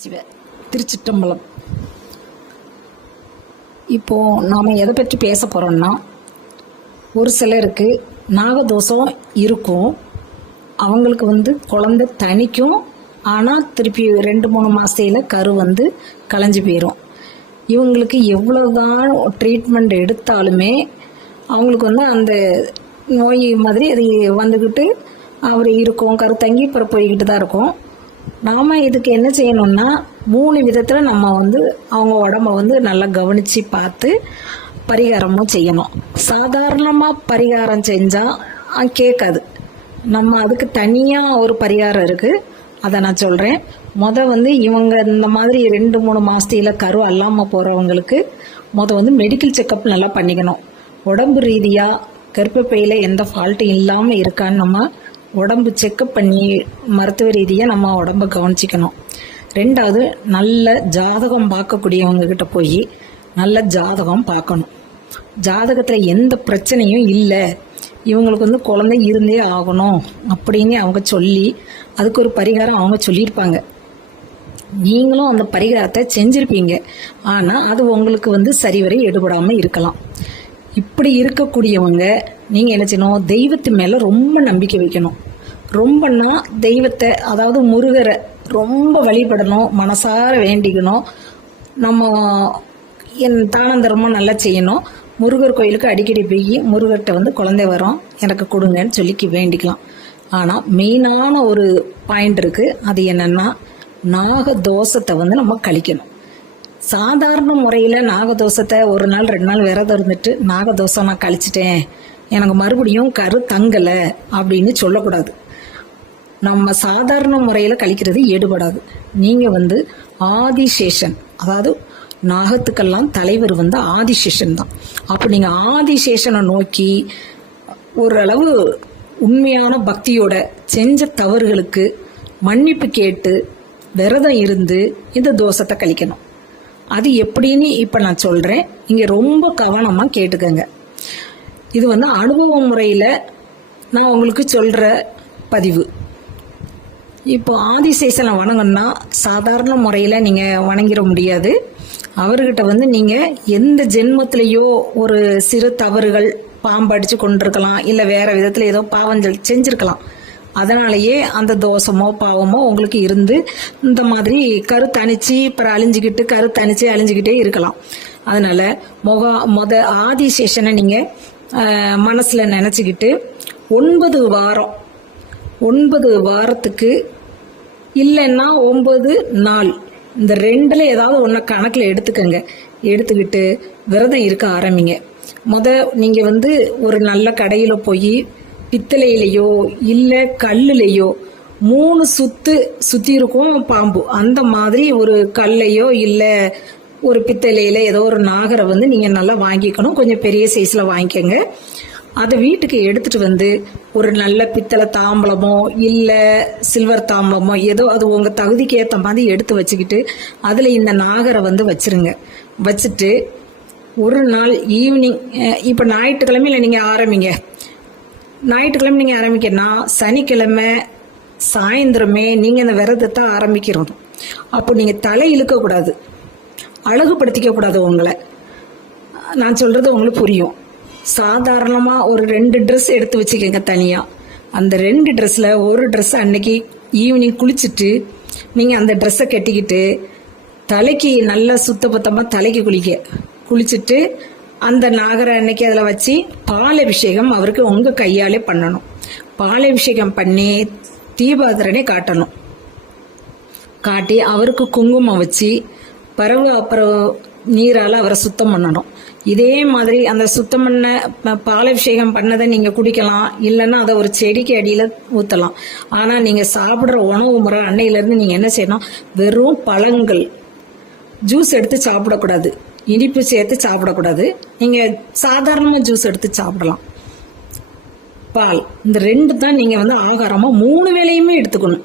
சிவ திருச்சிற்றம்பலம். இப்போ நாம் எதை பற்றி பேச போகிறோம்னா, ஒரு சிலருக்கு நாகதோஷம் இருக்கும். அவங்களுக்கு குழந்தை தணிக்கும், ஆனால் திருப்பி 2-3 மாதத்தில் கரு கலைஞ்சி போயிடும். இவங்களுக்கு எவ்வளோதான் ட்ரீட்மெண்ட் எடுத்தாலுமே அவங்களுக்கு அந்த நோய் மாதிரி அது வந்துக்கிட்டு அவர் இருக்கும், கரு தங்கி அப்புறம் போய்கிட்டு தான் இருக்கும். நாம் இதுக்கு என்ன செய்யணும்னா, 3 விதத்தில் நம்ம அவங்க உடம்ப நல்லா கவனித்து பார்த்து பரிகாரமும் செய்யணும். சாதாரணமாக பரிகாரம் செஞ்சால் கேட்காது. நம்ம அதுக்கு தனியாக ஒரு பரிகாரம் இருக்குது, அதை நான் சொல்கிறேன். இவங்க இந்த மாதிரி 2-3 மாதத்தில் கரு அல்லாமல் போகிறவங்களுக்கு மெடிக்கல் செக்கப் நல்லா பண்ணிக்கணும். உடம்பு ரீதியாக கர்ப்பப்பையில் எந்த ஃபால்ட்டும் இல்லாமல் இருக்கான்னு நம்ம உடம்பு செக்கப் பண்ணி மருத்துவ ரீதியாக நம்ம உடம்ப கவனிச்சிக்கணும். 2வது, நல்ல ஜாதகம் பார்க்கக்கூடியவங்கக்கிட்ட போய் நல்ல ஜாதகம் பார்க்கணும். ஜாதகத்தில் எந்த பிரச்சனையும் இல்லை, இவங்களுக்கு குழந்தை இருந்தே ஆகணும் அப்படின்னு அவங்க சொல்லி அதுக்கு ஒரு பரிகாரம் அவங்க சொல்லியிருப்பாங்க. நீங்களும் அந்த பரிகாரத்தை செஞ்சுருப்பீங்க, ஆனால் அது உங்களுக்கு சரிவரை எடுபடாமல் இருக்கலாம். இப்படி இருக்கக்கூடியவங்க நீங்கள் என்ன செய்யணும், தெய்வத்து மேலே ரொம்ப நம்பிக்கை வைக்கணும். ரொம்பன்னா தெய்வத்தை, அதாவது முருகரை ரொம்ப வழிபடணும், மனசார வேண்டிக்கணும். நம்ம தானம் தர்மம் நல்லா செய்யணும். முருகர் கோயிலுக்கு அடிக்கடி போய் முருகர்கிட்ட குழந்தை வரோம் எனக்கு கொடுங்கன்னு சொல்லி வேண்டிக்கலாம். ஆனால் மெயினான ஒரு பாயிண்ட் இருக்குது, அது என்னென்னா நாகதோஷத்தை நம்ம கழிக்கணும். சாதாரண முறையில் நாகதோஷத்தை 1 நாள் 2 நாள் விரதம் இருந்துட்டு நாகதோஷம் நான் கழிச்சிட்டேன், எனக்கு மறுபடியும் கரு தங்கலை அப்படின்னு சொல்லக்கூடாது. நம்ம சாதாரண முறையில் கழிக்கிறது ஈடுபடாது. நீங்கள் ஆதிசேஷன், அதாவது நாகத்துக்கெல்லாம் தலைவர் ஆதிசேஷன் தான். அப்போ நீங்கள் ஆதிசேஷனை நோக்கி ஓரளவு உண்மையான பக்தியோட செஞ்ச தவறுகளுக்கு மன்னிப்பு கேட்டு விரதம் இருந்து இந்த தோஷத்தை கழிக்கணும். அது எப்படின்னு இப்போ நான் சொல்கிறேன், இங்கே ரொம்ப கவனமாக கேட்டுக்கங்க. இது அனுபவ முறையில் நான் உங்களுக்கு சொல்கிற பதிவு. இப்போ ஆதிசேஷனை வணங்கணும்னா சாதாரண முறையில் நீங்கள் வணங்கிட முடியாது. அவர்கிட்ட நீங்கள் எந்த ஜென்மத்திலேயோ ஒரு சிறு தவறுகள், பாம்பு அடித்து கொண்டிருக்கலாம், இல்லை வேறு விதத்தில் ஏதோ பாவங்கள் செஞ்சுருக்கலாம். அதனாலேயே அந்த தோஷமோ பாவமோ உங்களுக்கு இருந்து இந்த மாதிரி கரு தணிச்சு அப்புறம் அழிஞ்சிக்கிட்டு கரு தணிச்சு அழிஞ்சிக்கிட்டே இருக்கலாம். அதனால் ஆதிசேஷனை நீங்கள் மனசில் நினச்சிக்கிட்டு 9 வாரத்துக்கு இல்லைன்னா 9 நாள், இந்த 2ல் ஏதாவது ஒன்று கணக்கில் எடுத்துக்கங்க. எடுத்துக்கிட்டு விரதம் இருக்க ஆரம்பிங்க. நீங்கள் ஒரு நல்ல கடையில் போய் பித்தளையிலையோ இல்லை கல்லுலையோ 3 சுற்றி இருக்கும் பாம்பு, அந்த மாதிரி ஒரு கல்லையோ இல்லை ஒரு பித்தளையில ஏதோ ஒரு நாகரை நீங்கள் நல்லா வாங்கிக்கணும். கொஞ்சம் பெரிய சைஸில் வாங்கிக்கோங்க. அதை வீட்டுக்கு எடுத்துகிட்டு ஒரு நல்ல பித்தளை தாம்பலமோ இல்லை சில்வர் தாம்பலமோ ஏதோ அது உங்கள் தகுதிக்கு ஏற்ற மாதிரி எடுத்து வச்சுக்கிட்டு அதில் இந்த நாகரை வச்சுருங்க. வச்சுட்டு ஒரு நாள் ஈவினிங், இப்போ ஞாயிற்றுக்கிழமையில் நீங்கள் ஆரம்பிங்க. ஞாயிற்றுக்கிழமை நீங்கள் ஆரம்பிக்கன்னா சனிக்கிழமை சாயந்தரமே நீங்கள் அந்த விரதத்தை ஆரம்பிக்கிறோம். அப்போ நீங்கள் தலை இழுக்கக்கூடாது, அழகுபடுத்திக்க கூடாது. உங்களை நான் சொல்கிறது உங்களுக்கு புரியும். சாதாரணமாக ஒரு 2 ட்ரெஸ் எடுத்து வச்சுக்கோங்க தனியாக. அந்த 2 ட்ரெஸ்ஸில் ஒரு ட்ரெஸ் அன்னைக்கு ஈவினிங் குளிச்சுட்டு நீங்கள் அந்த ட்ரெஸ்ஸை கட்டிக்கிட்டு தலைக்கு நல்லா சுத்தபத்தமாக தலைக்கு குளிச்சுட்டு அந்த நாகரை அன்னைக்கு அதில் வச்சு பாலபிஷேகம் அவருக்கு உங்கள் கையாலே பண்ணணும். பாலபிஷேகம் பண்ணி தீபாதரனை காட்டணும். காட்டி அவருக்கு குங்குமம் வச்சு பிறகு அப்புறம் நீரால் அவரை சுத்தம் பண்ணணும். இதே மாதிரி அந்த சுத்தம் பண்ண பாலபிஷேகம் பண்ணதை நீங்கள் குடிக்கலாம், இல்லைன்னா அதை ஒரு செடிக்கு அடியில் ஊற்றலாம். ஆனால் நீங்கள் சாப்பிட்ற உணவு முறை அன்னையிலேருந்து நீங்கள் என்ன செய்யணும், வெறும் பழங்கள் ஜூஸ் எடுத்து சாப்பிடக்கூடாது, இனிப்பு சேர்த்து சாப்பிடக்கூடாது. நீங்கள் சாதாரணமாக ஜூஸ் எடுத்து சாப்பிடலாம். பால், இந்த 2 தான் நீங்கள் ஆகாரமாக 3 வேளையுமே எடுத்துக்கணும்.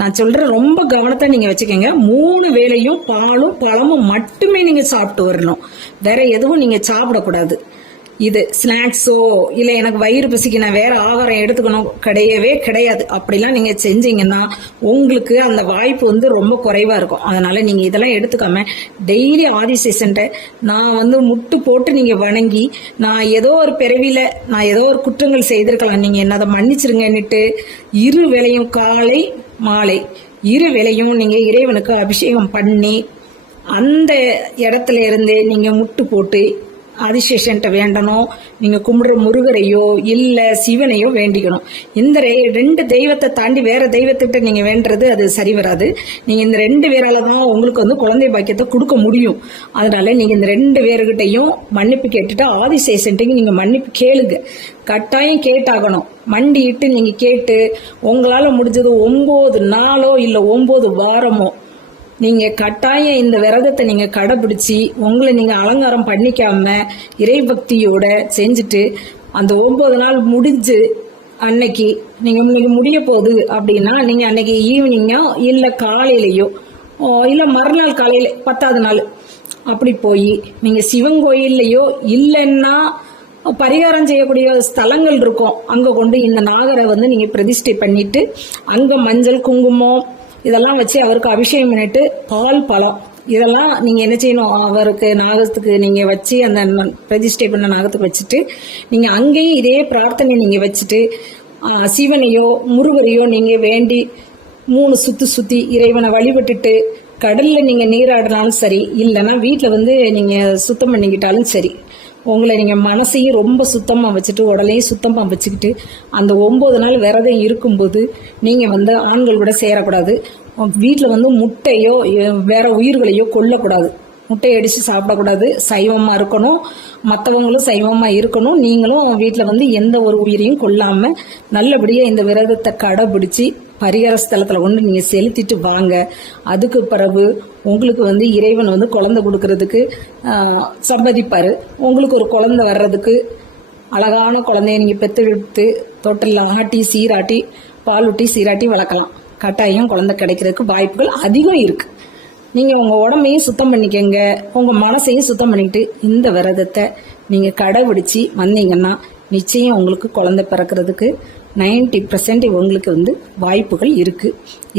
நான் சொல்கிற ரொம்ப கவனத்தை நீங்கள் வச்சுக்கோங்க. 3 வேளையும் பாலும் பழமும் மட்டுமே நீங்கள் சாப்பிட்டு வரணும், வேற எதுவும் நீங்கள் சாப்பிடக்கூடாது. இது ஸ்நாக்ஸோ இல்லை எனக்கு வயிறு பசிக்கு நான் வேற ஆகாரம் எடுத்துக்கணும் கிடையவே கிடையாது. அப்படிலாம் நீங்க செஞ்சீங்கன்னா உங்களுக்கு அந்த வாய்ப்பு வந்து ரொம்ப குறைவா இருக்கும். அதனால நீங்க இதெல்லாம் எடுத்துக்காம டெய்லி ஆதிசேஷன்ட்ட நான் முட்டு போட்டு நீங்க வணங்கி, நான் ஏதோ ஒரு பிறவியில நான் ஏதோ ஒரு குற்றங்கள் செய்திருக்கலாம், நீங்க என்ன அதை மன்னிச்சிருங்கன்னுட்டு இரு வேளையும் காலை மாலை இரு வேளையும் நீங்க இறைவனுக்கு அபிஷேகம் பண்ணி அந்த இடத்துல இருந்தே நீங்க முட்டு போட்டு ஆதிசேஷன்ட்ட வேண்டணும். நீங்க கும்பிடுற முருகரையோ இல்ல சிவனையோ வேண்டிக்கணும். இந்த 2 தெய்வத்தை தாண்டி வேற தெய்வத்திட்ட நீங்க வேண்டது அது சரி வராது. நீங்க இந்த 2 பேரால தான் உங்களுக்கு குழந்தை பாக்கியத்தை கொடுக்க முடியும். அதனால நீங்க இந்த 2 பேருகிட்டையும் மன்னிப்பு கேட்டுட்டு ஆதிசேஷன்ட்டையும் நீங்க மன்னிப்பு கேளுங்க. கட்டாயம் கேட்டாகணும். மண்டிட்டு நீங்க கேட்டு உங்களால முடிஞ்சது 9 நாளோ இல்ல 9 வாரமோ நீங்க கட்டாயம் இந்த விரதத்தை நீங்க கடைபிடிச்சி உங்களை நீங்க அலங்காரம் பண்ணிக்காம இறைபக்தியோட செஞ்சுட்டு அந்த 9 நாள் முடிஞ்சு அன்னைக்கு நீங்க முடிய போகுது அப்படின்னா நீங்க அன்னைக்கு ஈவினிங்கோ இல்ல காலையிலயோ இல்ல மறுநாள் காலையில 10வது நாள் அப்படி போய் நீங்க சிவன் கோயில்லையோ இல்லைன்னா பரிகாரம் செய்யக்கூடிய ஸ்தலங்கள் இருக்கும், அங்க கொண்டு இந்த நாகரை நீங்க பிரதிஷ்டை பண்ணிட்டு அங்க மஞ்சள் குங்குமம் இதெல்லாம் வச்சு அவருக்கு அபிஷேகம் பண்ணிட்டு பால் பழம் இதெல்லாம் நீங்க என்ன செய்யணும், அவருக்கு நாகத்துக்கு நீங்க வச்சு அந்த பிரதிஷ்டை பண்ண நாகத்துக்கு வச்சுட்டு நீங்க அங்கேயும் இதே பிரார்த்தனை நீங்க வச்சுட்டு சிவனையோ முருகரையோ நீங்க வேண்டி 3 சுத்தி இறைவனை வழிபட்டுட்டு கடல்ல நீங்க நீராடினாலும் சரி, இல்லைன்னா வீட்டுல நீங்க சுத்தம் பண்ணிக்கிட்டாலும் சரி, உங்களை நீங்க மனசையும் ரொம்ப சுத்தமா வச்சுட்டு உடலையும் சுத்தமா வச்சுக்கிட்டு அந்த 9 நாள் விரதம் இருக்கும்போது நீங்க ஆண்கள் கூட சேரக்கூடாது. வீட்டுல முட்டையோ வேற உயிர்களையோ கொல்லக்கூடாது. முட்டையை அடிச்சு சாப்பிடக்கூடாது. சைவமா இருக்கணும், மற்றவங்களும் சைவமா இருக்கணும். நீங்களும் வீட்டுல எந்த ஒரு உயிரையும் கொல்லாம நல்லபடியா இந்த விரதத்தை கடைபிடிச்சு பரிகார ஸ்தலத்துல கொண்டு நீங்க செலுத்திட்டு வாங்க. அதுக்கு பிறகு உங்களுக்கு இறைவன் குழந்தை கொடுக்கறதுக்கு சம்மதிப்பாரு. உங்களுக்கு ஒரு குழந்தை வர்றதுக்கு அழகான குழந்தைய நீங்க பெற்றெடுத்து தொட்டில் ஆட்டி சீராட்டி பாலூட்டி சீராட்டி வளர்க்கலாம். கட்டாயம் குழந்தை கிடைக்கிறதுக்கு வாய்ப்புகள் அதிகம் இருக்கு. நீங்க உங்க உடம்பையும் சுத்தம் பண்ணிக்கங்க, உங்க மனசையும் சுத்தம் பண்ணிக்கிட்டு இந்த விரதத்தை நீங்க கடைபிடிச்சு வந்தீங்கன்னா நிச்சயம் உங்களுக்கு குழந்தை பிறக்கிறதுக்கு 90% உங்களுக்கு வாய்ப்புகள் இருக்கு.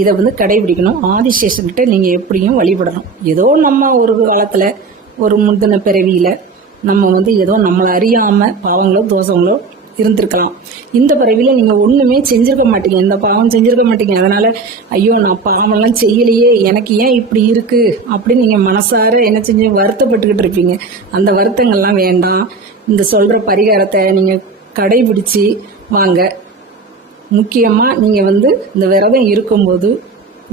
இதை கடைபிடிக்கணும். ஆதிசேஷன்கிட்ட நீங்க எப்படியும் வழிபடணும். ஏதோ நம்ம ஒரு காலத்துல ஒரு முந்தின பிறவியில நம்ம ஏதோ நம்மளை அறியாம பாவங்களோ தோஷங்களோ இருந்திருக்கலாம். இந்த பிறவியில நீங்க ஒண்ணுமே செஞ்சிருக்க மாட்டீங்க, இந்த பாவம் செஞ்சிருக்க மாட்டீங்க. அதனால ஐயோ நான் பாவம்லாம் செய்யலையே, எனக்கு ஏன் இப்படி இருக்கு அப்படின்னு நீங்க மனசார என்ன செஞ்சு வருத்தப்பட்டுக்கிட்டு இருப்பீங்க. அந்த வருத்தங்கள்லாம் வேண்டாம். இந்த சொல்ற பரிகாரத்தை நீங்க கடைபிடிச்சு வாங்க. முக்கியமா நீங்க இந்த விரதம் இருக்கும்போது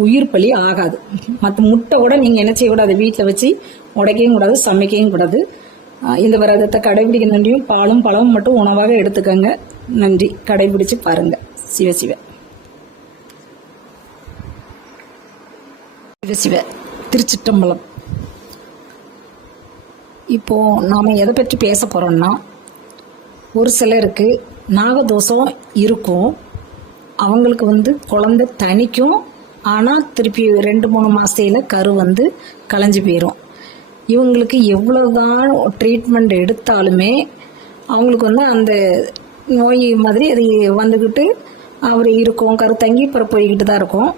உயிர் பலி ஆகாது. மற்ற முட்டை கூட நீங்க என்ன செய்யக்கூடாது, வீட்டில் வச்சு உடைக்கவும் கூடாது, சமைக்கவும் கூடாது. இந்த விரதத்தை கடைபிடிக்க நன்றியும் பாலும் பழமும் மட்டும் உணவாக எடுத்துக்கங்க. நன்றி. கடைபிடிச்சு பாருங்க. சிவசிவ சிவசிவ. திருச்சிற்றம்பலம். இப்போ நாம எதை பற்றி பேச போறோம்னா, ஒரு சிலருக்கு நாகதோஷம் இருக்கும், அவங்களுக்கு குழந்தை தனிக்கும், ஆனால் திருப்பி 2-3 மாசத்துல கரு கலைஞ்சு போயிடும். இவங்களுக்கு எவ்வளவுதான் ட்ரீட்மெண்ட் எடுத்தாலுமே அவங்களுக்கு அந்த நோய் மாதிரி அது வந்துக்கிட்டு அவர் இருக்கும், கரு தங்கி அப்புறம் போய்கிட்டு தான் இருக்கும்.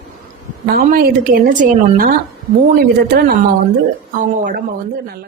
நாம இதுக்கு என்ன செய்யணும்னா 3 விதத்தில் நம்ம அவங்க உடம்ப நல்லா